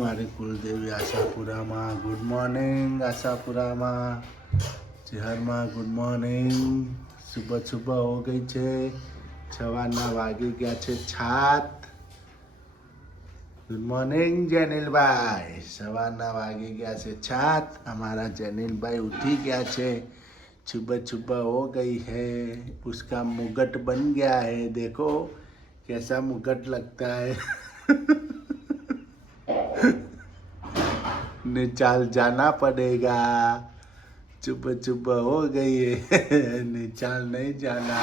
મારી કુલદેવી આશાપુરામાં. ગુડ મોર્નિંગ આશાપુરામાં. ચેહરમાં ગુડ મોર્નિંગ. સુબહ સુબહ હો ગઈ છે. સવારના વાગી ગયા છે 7. ગુડ મોર્નિંગ જેનિલભાઈ. સવારના વાગી ગયા છે 7. हमारा जेनिलभाई उठी गया છે. सुबह सुबह हो गई है. उसका मुगट बन गया है. देखो कैसा मुगट लगता है. निचाल जाना पड़ेगा. सुबह सुबह हो गई है. निचाल नहीं जाना.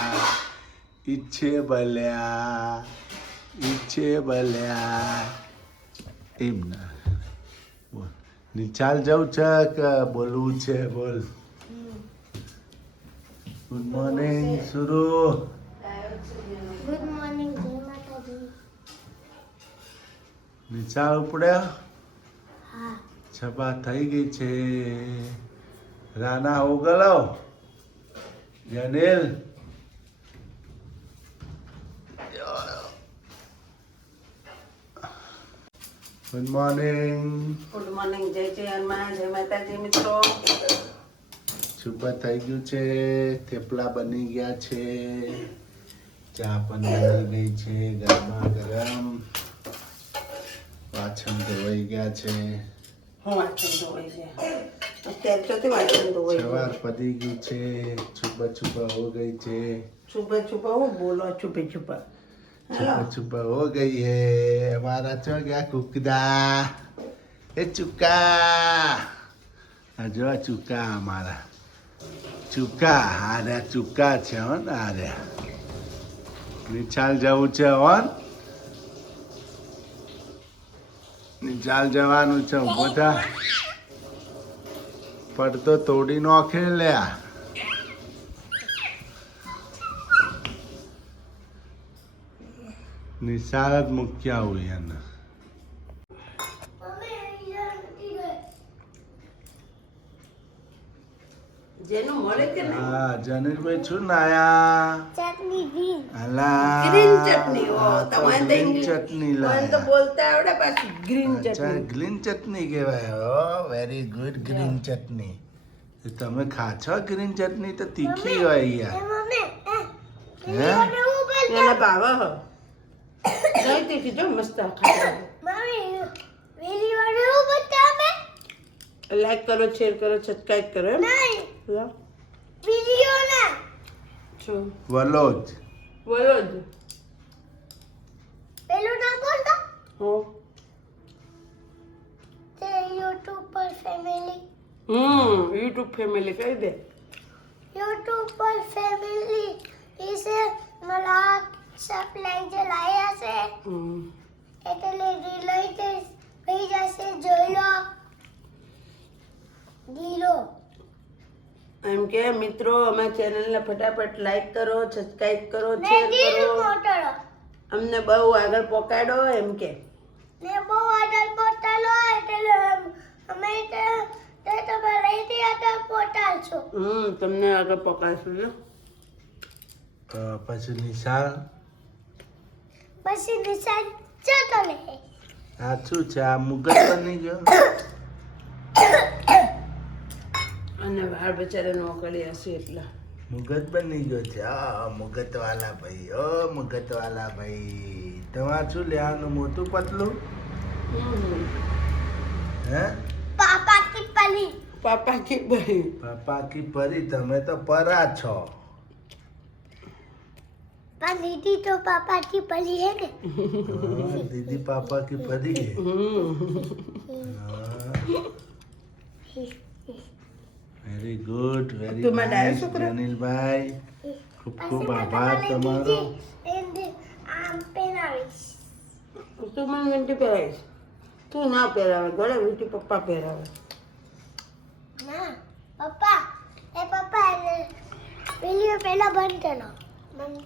ઈચ્છે ભલ્યા એમ ના બોલ. નિચાલ જવું છે કે બોલવું છે? બોલ. ગુડ મોર્નિંગ સુરુ. ગુડ મોર્નિંગ જય માતાજી. નિચાલ ઉપડ્યા? હા. છપા થઈ ગઈ છે. રાના હો ગયો. જનેલ ગુડ મોર્નિંગ. Good morning. જય ચેહરમાં. જય માતાજી મિત્રો. સુપર થઈ ગયું છે. થેપલા બની ગયા છે. ચા પણ બની ગઈ છે ગરમા ગરમ. વાસણ ધોવાઈ ગયા છે. હું વાસણ ધોવાઈ ગયા. અત્યારે તો તે વાસણ ધોવાઈ સવાર ગયા. પડી ગઈ છે. છુપા છુપા હો ગઈ છે. છુપા છુપા હું બોલો છુપે છુપા. છુપા છુપા હો ગઈ है. हमारा चो गया कुकदा. ए चुका. આ જો ચુકા અમારા ચુકા. હારે ચુકા છે હો ને. હારે નિચાલ જવું છે હો. નિચાલ જવાનું છે. ઉભો થા. પડતો તોડી નોખે લ્યા. નિશાળ જ મૂક્યા હોય એને. જેનું મળે કે નહીં? હા જનીલભાઈ છું નાયા. ચટણી ગ્રીન. અલા ગ્રીન ચટણી. ઓ આ તો તમારે તો ગ્રીન ઇંગ્લિશ ચટણી મને તો લાયા. બોલતા આવડે પાછું ગ્રીન અચ્છા ચટણી. ગ્રીન ચટણી કહેવાય. ઓ વેરી ગુડ. ગ્રીન ચટણી તમે ખાશો? ગ્રીન ચટણી તો તીખી હોય યાર. મમ્મી હે એના ભાવે હ નહીં તીખી જો મસ્ત ખાવા. મમ્મી વેલી વાળે હું બતાવે લાઈક કરો, શેર કરો, સબસ્ક્રાઇબ કરો એમ. નહીં લો, વિડિયો ના જો વલોજ. બોલો જ. પેલું ના બોલતા હો તે YouTube પર ફેમિલી યુટ્યુબ ફેમિલી કહી દે. YouTube પર ફેમિલી इसे मला सप्लाई जलाया से હમ. એટલે રિલોય તે ભઈ જશે જોઈ લો દીલો એમ કે મિત્રો અમારા ચેનલને ફટાફટ લાઈક કરો, સબસ્ક્રાઇબ કરો, ને શેર દીલો કરો. મોટરો અમને બહુ આગળ પહોંચાડો એમ કે. ને બહુ આદર પોતાલો એટલે અમે તે તમારે અહીંથી આદર પોતાલ છો તમને આગળ પહોંચાડશું જો. તો પછી નિશાળ પછી નિશાન જતો લે આ શું છે? આ મુગટ બની ગયો. અને વાળ બચારા નોકરી હશે એટલે મુગટ બની ગયો છે. આ મુગટ વાલા ભાઈ. ઓ મુગટ વાલા ભાઈ. તમારે શું લેવાનું? મોટું પતલું હે? પાપા કી પલી પાપા કે ભાઈ પાપા કી પરી. તમે તો પરા છો. पर दीदी तो पापा की पली है ने हाँ, दीदी पापा की परी है. Very good. વેરી તું મારા ડાયો નાઇસ છોકરો? જનીલભાઈ. ખૂબ ખૂબ આભાર તમારો. आम पेनाविस તું મને વીંટી પહેરાવીશ. તું ના પહેરાવે ગળે વીંટી પપ્પા પહેરાવે. ना पापा पहले पहला बंद करो बंद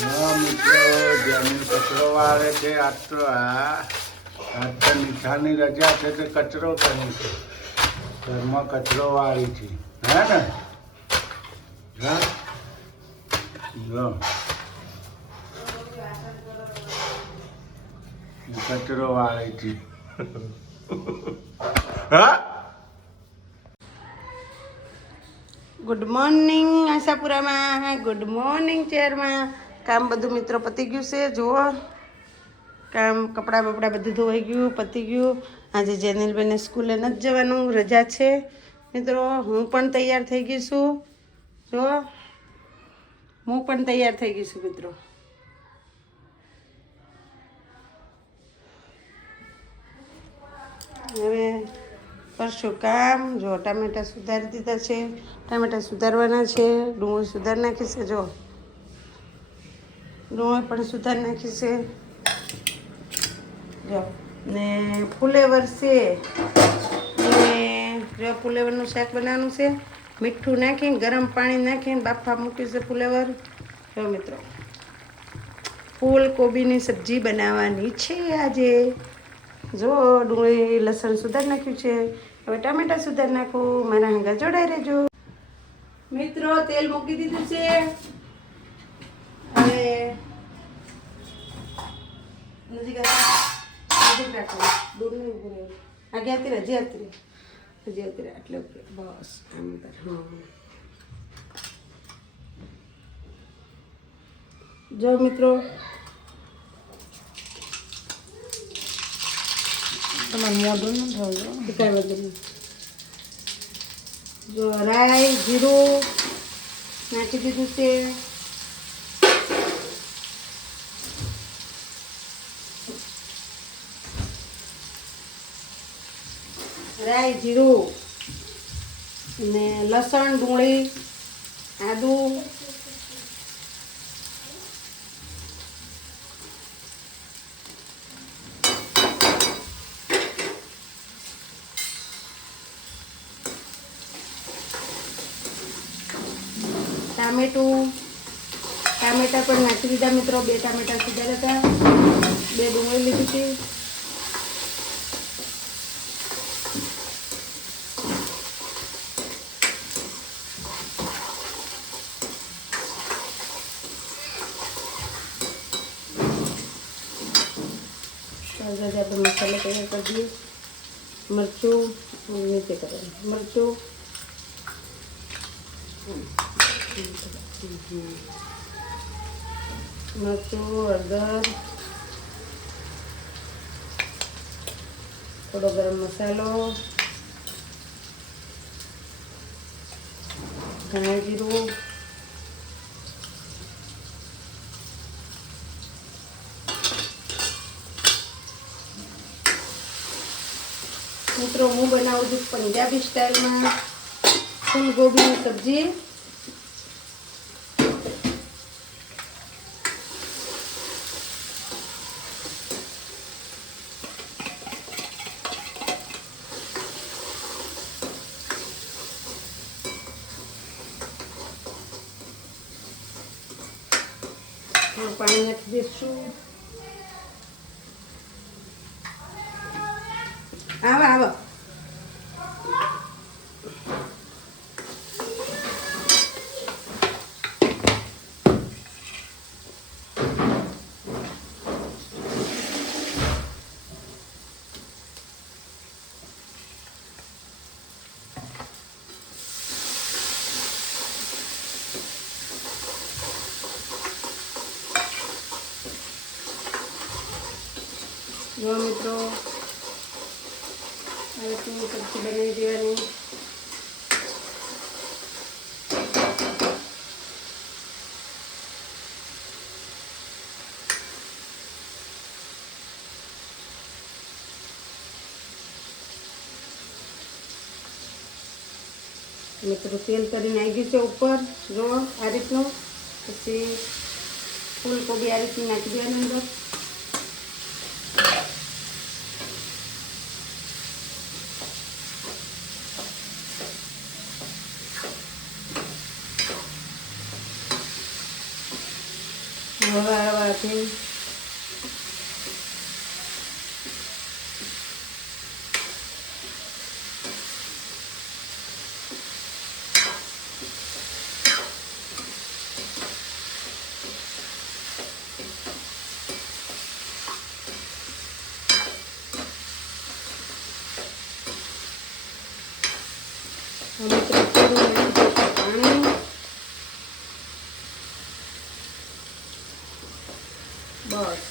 હા મિત્રો જમીન કચરો વાળે છે. આજ તો નિશાળની રજા છે તે કચરો કરી છે. ઘરમાં કચરો વાળી છે. હે ને? હા જો કચરો વાળે છે હા. ગુડ મોર્નિંગ આશાપુરામાં, ગુડ મોર્નિંગ ચેરમાં. કામ બધું મિત્રો પતી ગયું છે. જુઓ કામ, કપડાં બપડા બધું ધોવાઈ ગયું, પતી ગયું. આજે જેનિલબેનને સ્કૂલે નથી જવાનું, રજા છે મિત્રો. હું પણ તૈયાર થઈ ગઈ છું. જુઓ હું પણ તૈયાર થઈ ગઈ છું મિત્રો. હવે કરશું કામ. જો ટામેટાં સુધારી દીધા છે, ટામેટાં સુધારવાના છે. ડુંગળી સુધારી નાખી છે. જો ડુંગળી પણ સુધારી નાખી છે. જો ને ફુલેવર છે, ને જો ફુલેવરનું શાક બનાવવાનું છે. મીઠું નાખીને ગરમ પાણી નાખીને બાફા મૂકી છે ફુલેવર. જો મિત્રો ફૂલકોબીની સબ્જી બનાવવાની છે આજે. જો ડુંગળી લસણ સુધારી નાખ્યું છે. હવે ટામેટાં સુધારી નાખું. મારા હંગા જોડાઈ રહેજો મિત્રો. તેલ મૂકી દીધું છે. હવે નજીક રાખો, દૂર નહીં ઉભું રહેવું. આગે આવતી રહે, હજી આવતી રહે એટલે ઓકે બસ. આમ હા જો મિત્રો તમારું મોઢું ન થયું કાંઈ વાંધો નહીં. જો રાઈ જીરું નાખી દીધું છે. રાઈ જીરું ને લસણ ડુંગળી આદું ટામેટા પણ નાખી દીધા મિત્રો. 2 ટામેટા સુધાર્યા હતા, 2 ડુંગળી લીધી હતી. આપણે મસાલો તૈયાર કરી દઈએ. મરચું નીચે કરવાનું, મરચું મરચું, હળદર, થોડો ગરમ મસાલો, ધાણા જીરું, મિત્રો હું બનાવું છું પંજાબી સ્ટાઇલમાં ફૂલગોબીની સબ્જી. પાણી નાખી દઈશું. આવો જો મિત્રો હવે સબ્જી બનાવી દેવાની. મિત્રો તેલ કરીને આવી ગયું છે ઉપર. જો આ રીતનું. પછી ફૂલકોબી આ રીતની નાખી દેવાની અંદર. હવાથી મિત્રો થોડું નાખી દઈશું પાણી. બસ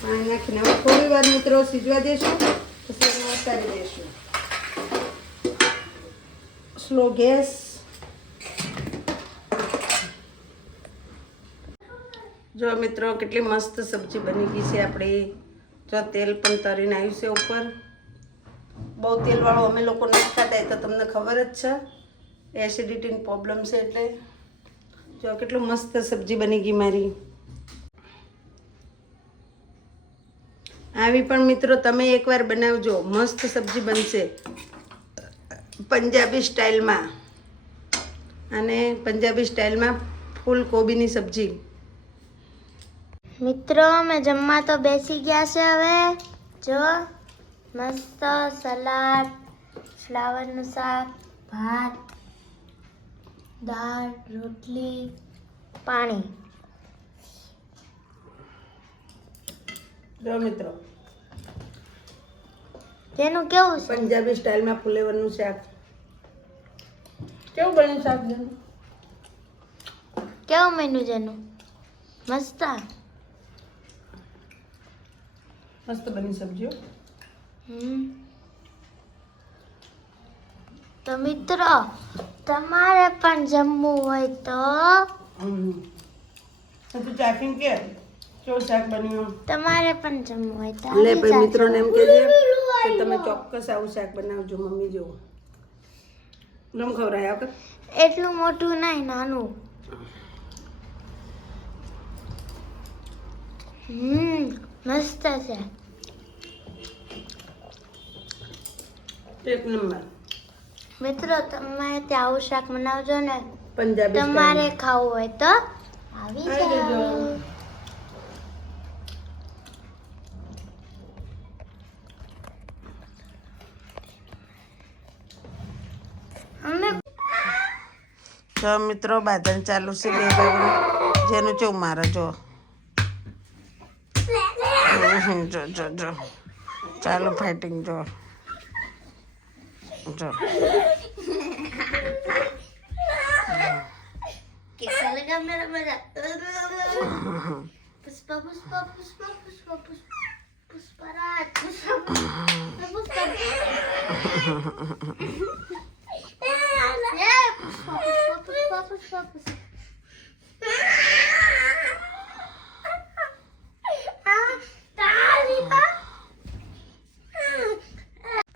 પાણી નાખીને હવે થોડી વાર મિત્રો સીજવા દેશું, પછી એને ઉતારી દઈશું. Slow gas. જો મિત્રો કેટલી મસ્ત સબ્જી બની ગઈ છે આપણી. જો તેલ પણ તરીને આવ્યું છે ઉપર. બહુ તેલવાળું અમે લોકો નથી ખાતા, એ તો તમને ખબર જ છે, એસિડિટીની પ્રોબ્લેમ છે એટલે. જો કેટલું મસ્ત સબ્જી બની ગઈ મારી. આવી પણ મિત્રો તમે એકવાર બનાવજો, મસ્ત સબ્જી બનશે પંજાબી સ્ટાઇલમાં. અને પંજાબી સ્ટાઇલમાં ફૂલકોબીની સબ્જી. મિત્રો અમે જમવા તો બેસી ગયા છે. હવે જો મસ્ત સલાડ, ફ્લાવરનું શાક, ભાત, દાળ, રોટલી, પાણી. જો મિત્રો તેનું કેવું છે? પંજાબી સ્ટાઇલમાં ફુલેવરનું શાક. કેવું બન્યું શાક જેનું? કેવું મેનુ જેનું? મસ્ત. મસ્ત બની સબ્જીઓ. તો મિત્રો તમારે પણ જમવું હોય તો તું ચાખીને કે કેવું શાક બન્યું. તમારે પણ જમવું હોય તો એટલે ભાઈ મિત્રોને એમ કહેજે કે તમે ચોક્કસ આવું શાક બનાવજો મમ્મી જેવું. ગમ ખવડાય આ વખત. એટલું મોટું નહીં, નાનું. મસ્ત છે. એક નંબર. મિત્રો તમે ત્યાં આવું શાક બનાવજો ને. પંજાબી તમારે ખાવું હોય તો આવી આવી જજો. જાઓ. અમે જો મિત્રો બાદન ચાલુ છે બે ભાઈનું, જેનું ચો મારે જો. જો જો જો ચાલુ ફાઇટિંગ જો. જો कैसा लगा मेरा मजाक? पुष्पा पुष्पा पुष्पा पुष्पा पुष्पा पुष्पराज पुष्पा पुष्पा पुष्पा पुष्पा पुष्पा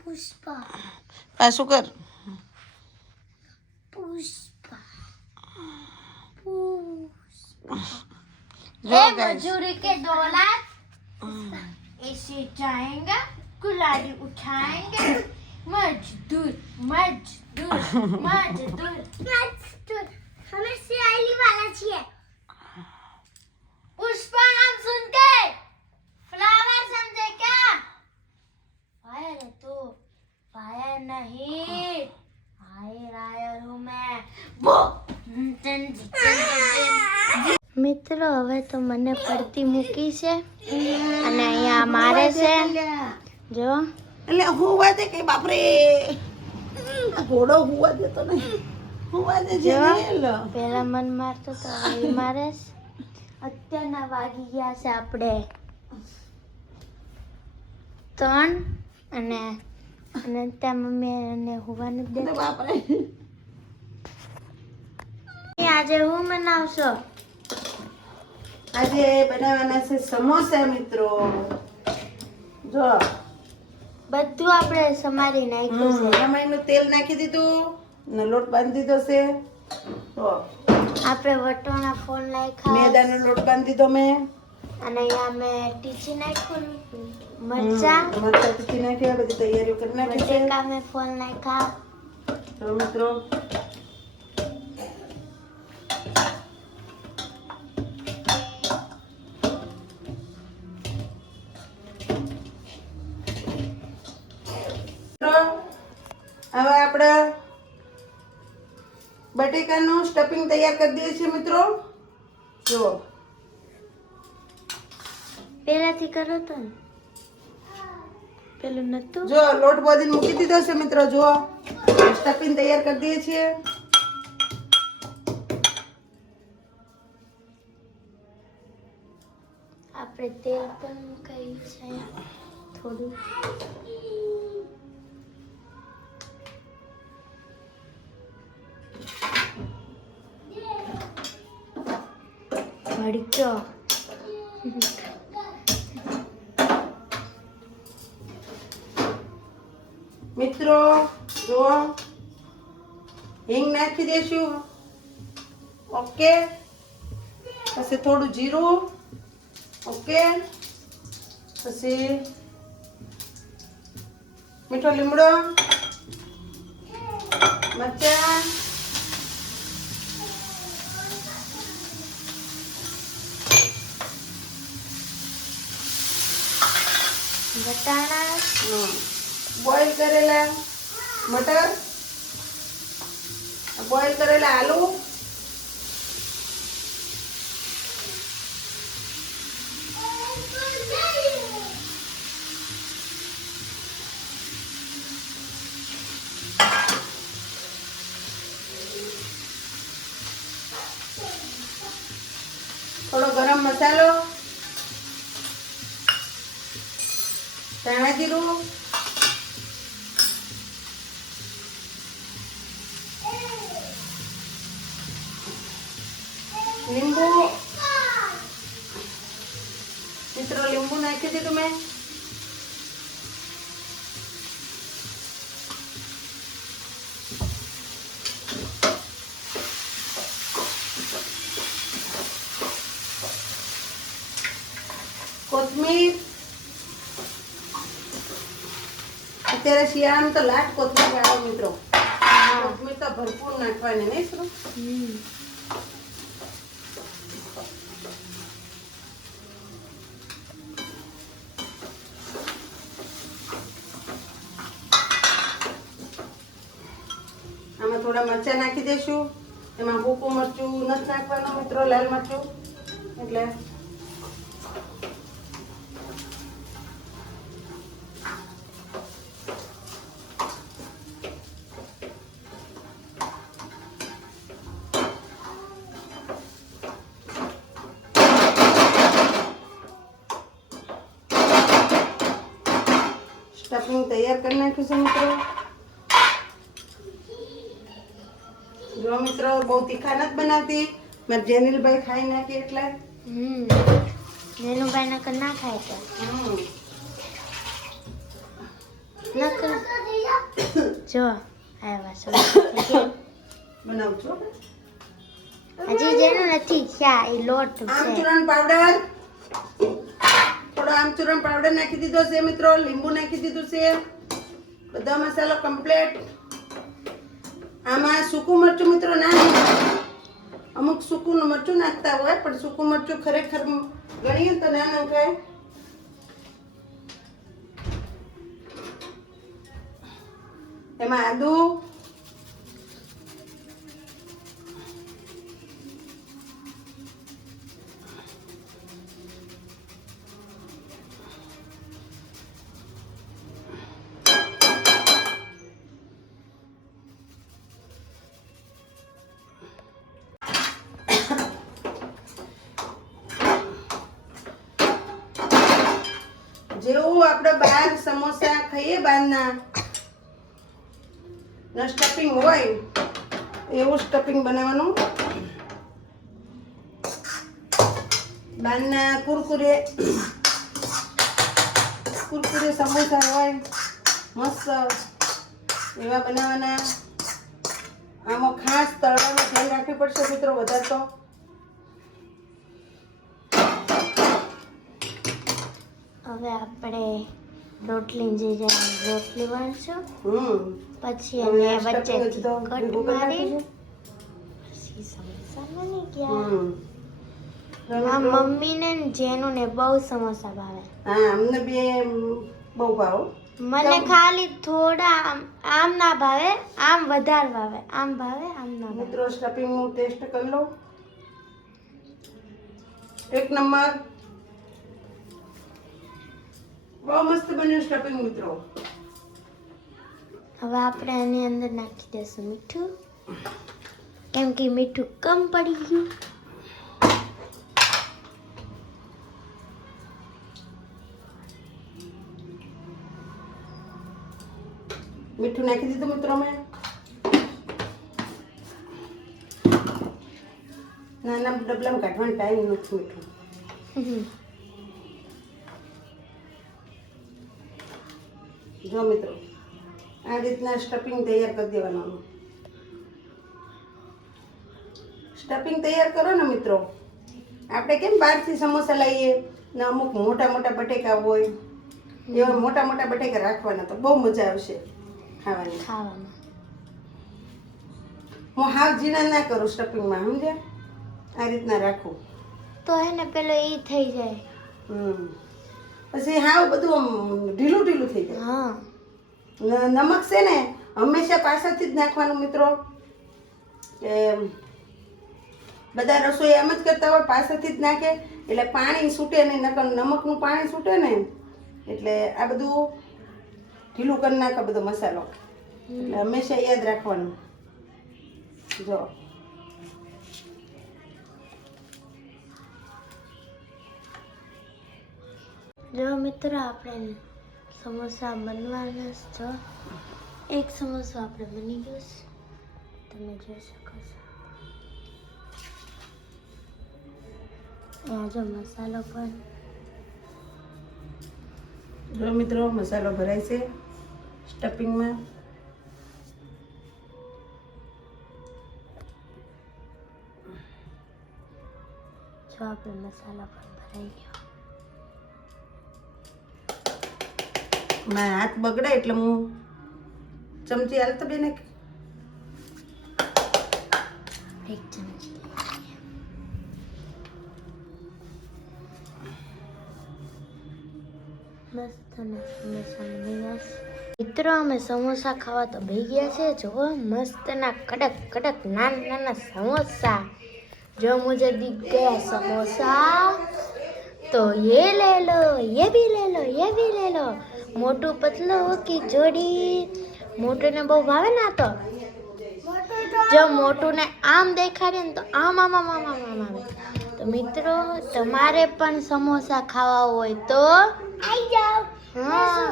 पुष्पा પાછું કર. पुष्पा જો ए guys. मजूरी के दौलत ऐसे जाएंगे, कुल्हाड़ी उठाएंगे, मजदूर मजदूर मजदूर मजदूर. हमें सियाली वाला चाहिए. पुष्पा नाम सुन के फ्लावर समझे क्या? फायर है तो फायर नहीं, फायर आयर हूँ मैं. वो મિત્રો હવે તો મને પડતી મૂકી છે અને અહીંયા મારે છે. જો એટલે હુવા દે કે બાપરે, આ ઘોડો હુવા દેતો નહીં. હુવા દે છે જો. ને લો. પેલા મન મારતો તો હવે મારે છે. અત્યારના વાગી ગયા છે આપણે 3 અને ત્યાં મમ્મી એને હોવાનું દે. તો બાપરે આજે હું બનાવશો? આજે બનાવવાના છે સમોસા મિત્રો. જો બધું આપણે સમારી નાખ્યું છે. આમાં એનું તેલ નાખી દીધું ને લોટ બાંધી દીધો છે. તો આપણે વટોણા ફોલ નાખ્યા મેદાનો લોટ બાંધી દીધો મેં. અને અહીંયા મેં ટીચી નાખ્યું, મરચા, મરચાં તીખી નાખ્યા, બધી તૈયારીઓ કરી નાખી છે. બટેકા મેં ફોલ નાખ્યા. તો મિત્રો હવે આપણે બટેકાનું સ્ટફિંગ તૈયાર કરી દઈએ છીએ મિત્રો. જો પહેલાથી કરો તો ને પેલું નતું. જો લોટ બાંધીને મૂકી દીધો છે મિત્રો. જો સ્ટફિંગ તૈયાર કરી દઈએ છીએ. આપણે તેલ પણ મૂકાયું છે થોડું. ભડક્યો. મિત્રો જુઓ, હિંગ નાખી દઈશું. ઓકે, પછી થોડું જીરું. ઓકે, પછી મીઠો લીમડો, મરચાં, વટાણા, બોઇલ કરેલા મટર, બોઇલ કરેલા આલુ, થોડો ગરમ મસાલો, ધાણા જીરું, લીંબુ. મિત્રો લીંબુ નાખી દીધું મેં. કોથમીર. અત્યારે શિયાળામાં તો લાટ કોથમીર વાળો મિત્રો. કોથમીર તો ભરપૂર નાખવાની નહીં મિત્રો. આમાં થોડા મરચાં નાખી દઈશું. એમાં ભૂકું મરચું નથી નાખવાનું મિત્રો, લાલ મરચું. એટલે સ્ટફિંગ તૈયાર કરી નાખ્યું છે મિત્રો. જો મિત્રો બહુ તીખા નથી બનાવતી. મારા જેનિલભાઈ ખાઈ નાખી એટલે. નેનુભાઈ નકર ના ખાય તો નકર જો આવ્યા બનાવું છું. હજી જેનું નથી ખ્યા એ લોટ છે. આમચૂરણ પાવડર, થોડો આમચૂરણ પાવડર નાખી દીધો છે મિત્રો. લીંબુ નાખી દીધું છે. બધા મસાલો કમ્પ્લીટ. આમાં સૂકું મરચું મિત્રો ના નાખાય. અમુક સૂકું મરચું નાખતા હોય પણ સૂકું મરચું ખરેખર ગણીએ તો ના નાખાય. એમાં આદુ, જેવું આપણે બહાર સમોસા ખાઈએ બહારના સ્ટફિંગ હોય એવું સ્ટફિંગ બનાવવાનું. બહારના કુરકુરે સમોસા હોય મસ્ત એવા બનાવવાના. આમાં ખાસ તળવાનું ધ્યાન રાખવી પડશે મિત્રો વધારે તો. હવે આપણે રોટલી રોટલી વણશું. પછી હવે એને આ વચ્ચે stuffing જ તો કટ ભેગું કરી મારી નાખીશું. પછી સમોસા બની ગયા. હા મમ્મીને ને જેનું ને બહુ સમોસા ભાવે. અમને બે બહુ ભાવ. મને ખાલી થોડા આમ ના ભાવે, આમ વધારે ભાવે. આમ ભાવે, આમ ના ભાવે. મિત્રો સ્ટફિંગ હું ટેસ્ટ કરી લઉં. એક નંબર. બહુ મસ્ત બન્યું સ્ટફિંગ મિત્રો. હવે આપણે આની અંદર નાખી દઈશું મીઠું, કેમ કે મીઠું કમ પડી ગયું. મીઠું નાખી દીધું મિત્રો મેં. નાના ડબલામાં કાઢવાનો ટાઈમ નથી મીઠું. જો મિત્રો આ રીતના સ્ટફિંગ તૈયાર કરી દેવાનું. સ્ટફિંગ તૈયાર કરો ને મિત્રો. આપણે કેમ બહારથી સમોસા લાવીએ ને અમુક મોટા મોટા બટેકા હોય, એવા મોટા મોટા બટેકા રાખવાના, તો બહુ મજા આવશે ખાવાની. હું હાવ ઝીણા ના કરું સ્ટફિંગમાં, સમજ્યા? આ રીતના રાખું તો એને પેલો એ થઈ જાય. પછી હાવ બધું આમ ઢીલું ઢીલું થઈ જાય. હા, નમક છે ને હંમેશા પાછળથી જ નાખવાનું મિત્રો. કે બધા રસોઈ એમ જ કરતા હોય, પાછળથી જ નાખે એટલે પાણી છૂટે નહીં. નકર નમકનું પાણી છૂટે ને એટલે આ બધું ઢીલું કરી નાખે બધો મસાલો. એટલે હંમેશા યાદ રાખવાનું. જો મિત્રો આપણે સમોસા બનવાના છે. એક સમોસો આપણે બની ગયો છે, તમે જોઈ શકો છો. અહીંયા જો મસાલો પણ. જો મિત્રો મસાલો ભરાય છે સ્ટફિંગમાં. જો આપણે મસાલો પણ ભરાઈ ગયો. મારા હાથ બગડે એટલે હું ચમચી હાલ તો બેને. એક ચમચી મસ્ત સમોસા બની ગયા છે. મિત્રો અમે સમોસા ખાવા તો બેસી ગયા છે. જો મસ્તના કડક કડક નાના નાના સમોસા. जो मुझे दिख गया समोसा तो ये ले लो, ये भी ले लो, ये भी ले लो. मोटू पतलू की जोड़ी. मोटू ने बहू भावे ना, तो जो मोटू ने आम देखाड़े ने तो आम आम आम आम आम આવે. તો મિત્રો તમારે પણ સમોસા ખાવા હોય તો આવી જાઓ. હા,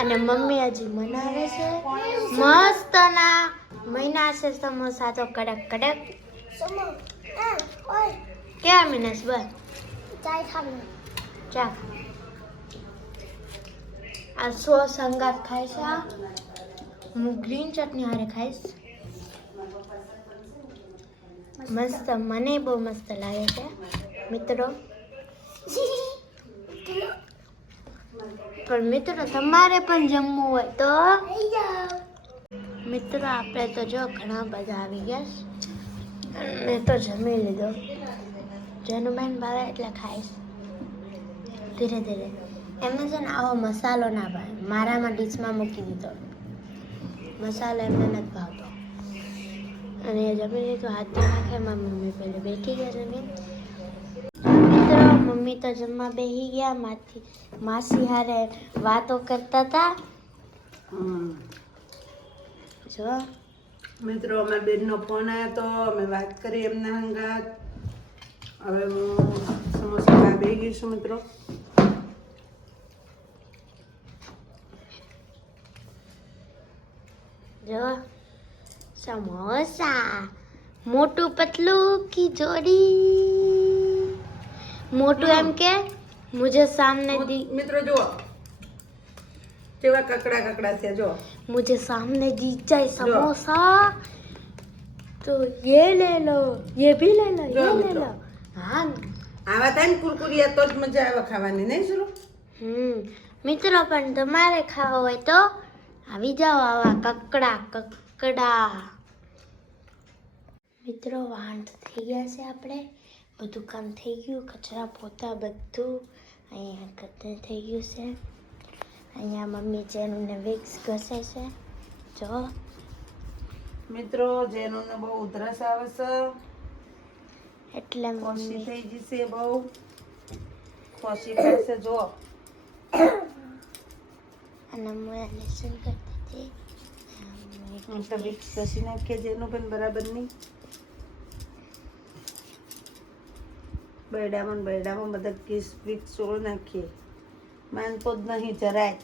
અને મમ્મી હજી બનાવે છે મસ્તના મહિના છે સમોસા તો કડક કડક. क्या मिनस बस चाय खाने चा आ सॉस संगात खाइस. હું ગ્રીન ચટણી હારે ખાઈશ. મસ્ત, મને બહુ મસ્ત લાગે છે મિત્રો. પણ મિત્રો તમારે પણ જમવું હોય તો મિત્રો આપણે તો જો ઘણા બધા આવી ગયા. મેં તો જમી લીધો. જેનું બેન ભાવે એટલે ખાઈશ ધીરે ધીરે. એમને છે ને આવો મસાલો ના ભાવે. મારામાં ડીશમાં મૂકી દીધો મસાલો, એમને નથી ભાવતો. અને એ જમી લીધું, હાથ નાખે. મારી મમ્મી પહેલે બેઠી ગયા જમીન. મિત્રો મમ્મી તો જમવા બેસી ગયા. માસી હારે વાતો કરતા હતા. જો મિત્રો અમારા બેનનો ફોન આવ્યો તો અમે વાત કરી એમના હંગાત. હવે હું સમોસા ખાવા બેસી ગઈ છું મિત્રો. જો समोसा, मोटू पतलू की जोड़ी. मोटू एम के मुझे सामने दी. મિત્રો જુઓ કેવા કકડા કકડા છે. જો मुझे सामने दी जाए समोसा तो ये ले लो, ये भी ले लो, ये ले लो. हाँ, આવા થાય ને કુરકુરિયા તો જ મજા આવે ખાવાની, નહીં શરૂ? મિત્રો પણ તમારે ખાવા હોય તો આવી જાઓ આવા કકડા કકડા. મિત્રો વાંઢ થઈ ગયા છે. આપણે બધું કામ થઈ ગયું, કચરા પોતા બધું અહીંયા કચરા થઈ ગયું છે. અહીંયા મમ્મી જેનુંને વિક્સ ઘસે છે. જો મિત્રો જેનુંને બહુ ઉધરસ આવે છે એટલે ખોશી મમ્મી થઈ જશે. બહુ ખોશી પડશે. જો અને મોયા લેસન કરતી હતી હું તો વિક્સ ઘસી નાખીએ જેનું પણ બરાબર નહીં. બૈડામાં બધા વિક્સ ચોળ નાખીએ. માનતો જ નહીં જરાય.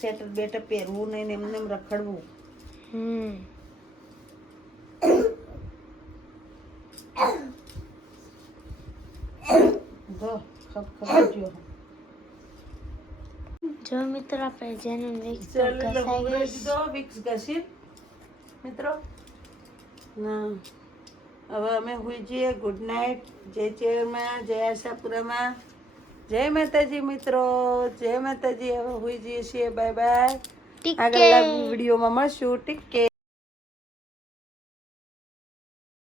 સ્વેટર બેટર પહેરવું નહીં ને એમને એમ રખડવું. જો મિત્રો આપણે જેને વિક્સ વિક્સ ઘસી મિત્રો ના હવે અમે હોઈ જઈએ. Good night. જય ચેરમાં, જય આશાપુરામાં, જય માતાજી મિત્રો, જય માતાજી. હવે હોઈ જઈએ છીએ. Bye bye. આગળ વિડીયોમાં મળશું. ટીક કે